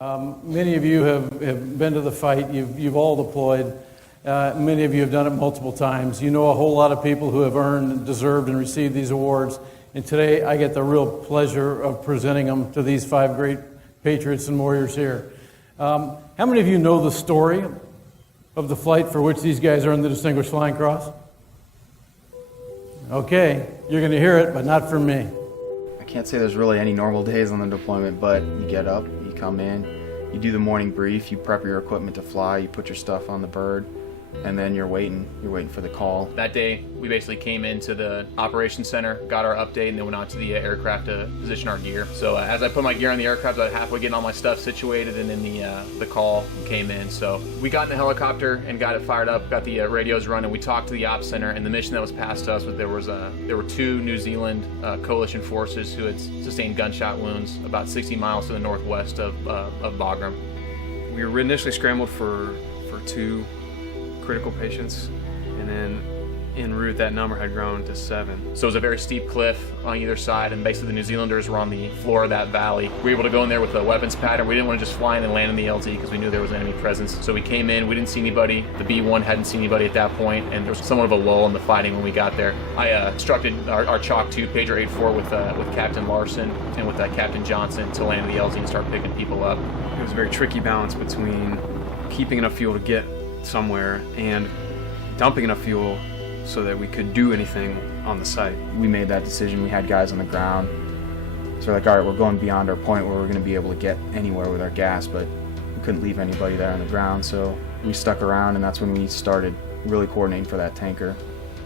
Many of you have been to the fight. You've all deployed. Many of you have done it multiple times. You know a whole lot of people who have earned, deserved, and received these awards. And today I get the real pleasure of presenting them to these 5 great patriots and warriors here. How many of you know the story of the flight for which these guys earned the Distinguished Flying Cross? Okay, you're going to hear it, but not from me. I can't say there's really any normal days on the deployment, but you get up, you come in, you do the morning brief, you prep your equipment to fly, you put your stuff on the bird, and then you're waiting for the call. That day, we basically came into the operations center, got our update, and then went out to the aircraft to position our gear. So as I put my gear on the aircraft, I was halfway getting all my stuff situated, and then the call came in. So we got in the helicopter and got it fired up, got the radios running. We talked to the ops center, and the mission that was passed to us was there were 2 New Zealand coalition forces who had sustained gunshot wounds about 60 miles to the northwest of Bagram. We were initially scrambled for 2 critical patients, and then en route that number had grown to 7. So it was a very steep cliff on either side, and basically the New Zealanders were on the floor of that valley. We were able to go in there with a weapons pattern. We didn't want to just fly in and land in the LZ because we knew there was an enemy presence. So we came in, we didn't see anybody. The B-1 hadn't seen anybody at that point, and there was somewhat of a lull in the fighting when we got there. I instructed our Chalk 2 Pager 84 with Captain Larson and with Captain Johnson to land in the LZ and start picking people up. It was a very tricky balance between keeping enough fuel to get somewhere and dumping enough fuel so that we could do anything on the site. We made that decision. We had guys on the ground. So we're like, all right, we're going beyond our point where we're going to be able to get anywhere with our gas, but we couldn't leave anybody there on the ground. So we stuck around, and that's when we started really coordinating for that tanker.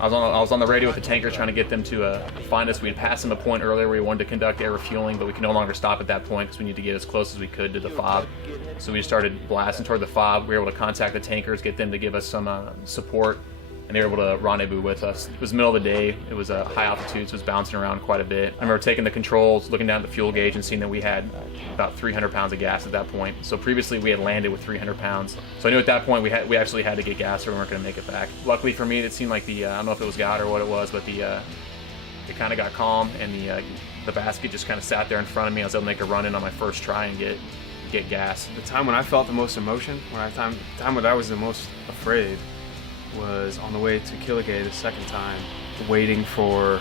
I was on the radio with the tanker trying to get them to find us. We had passed them a point earlier where we wanted to conduct air refueling, but we could no longer stop at that point because we needed to get as close as we could to the fob. So we just started blasting toward the fob. We were able to contact the tankers, get them to give us some support, and they were able to rendezvous with us. It was the middle of the day. It was high altitude, so it was bouncing around quite a bit. I remember taking the controls, looking down at the fuel gauge, and seeing that we had about 300 pounds of gas at that point. So previously we had landed with 300 pounds. So I knew at that point we actually had to get gas or we weren't going to make it back. Luckily for me, it seemed like I don't know if it was God or what it was, but it kind of got calm, and the basket just kind of sat there in front of me. I was able to make a run in on my first try and get gas. The time when I felt the most emotion, the time when I was the most afraid, was on the way to Killigay the second time, waiting for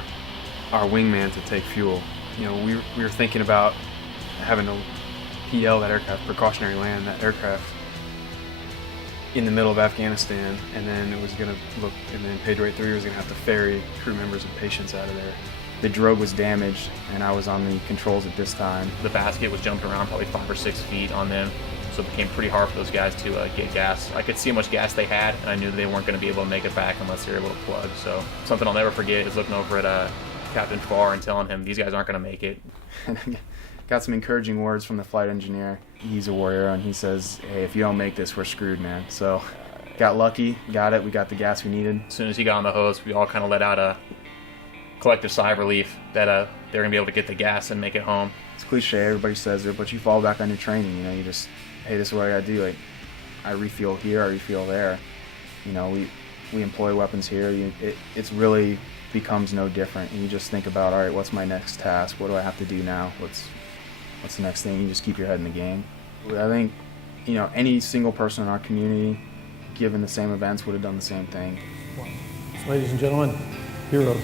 our wingman to take fuel. You know, we were thinking about having to PL that aircraft, precautionary land that aircraft in the middle of Afghanistan, and then it was going to look, and then Pager 83 was going to have to ferry crew members and patients out of there. The drogue was damaged, and I was on the controls at this time. The basket was jumping around probably 5 or 6 feet on them. So it became pretty hard for those guys to get gas. I could see how much gas they had, and I knew they weren't going to be able to make it back unless they were able to plug. So something I'll never forget is looking over at Captain Pharr and telling him these guys aren't going to make it. Got some encouraging words from the flight engineer. He's a warrior, and he says, hey, if you don't make this, we're screwed, man. So got lucky, got it, we got the gas we needed. As soon as he got on the hose, we all kind of let out a collective sigh of relief that they're going to be able to get the gas and make it home. It's cliche, everybody says it, but you fall back on your training. You know, you just, hey, this is what I gotta do. Like, I refuel here, I refuel there. You know, we employ weapons here. It's really becomes no different. And you just think about, all right, what's my next task? What do I have to do now? What's the next thing? You just keep your head in the game. I think, you know, any single person in our community, given the same events, would have done the same thing. Ladies and gentlemen, heroes.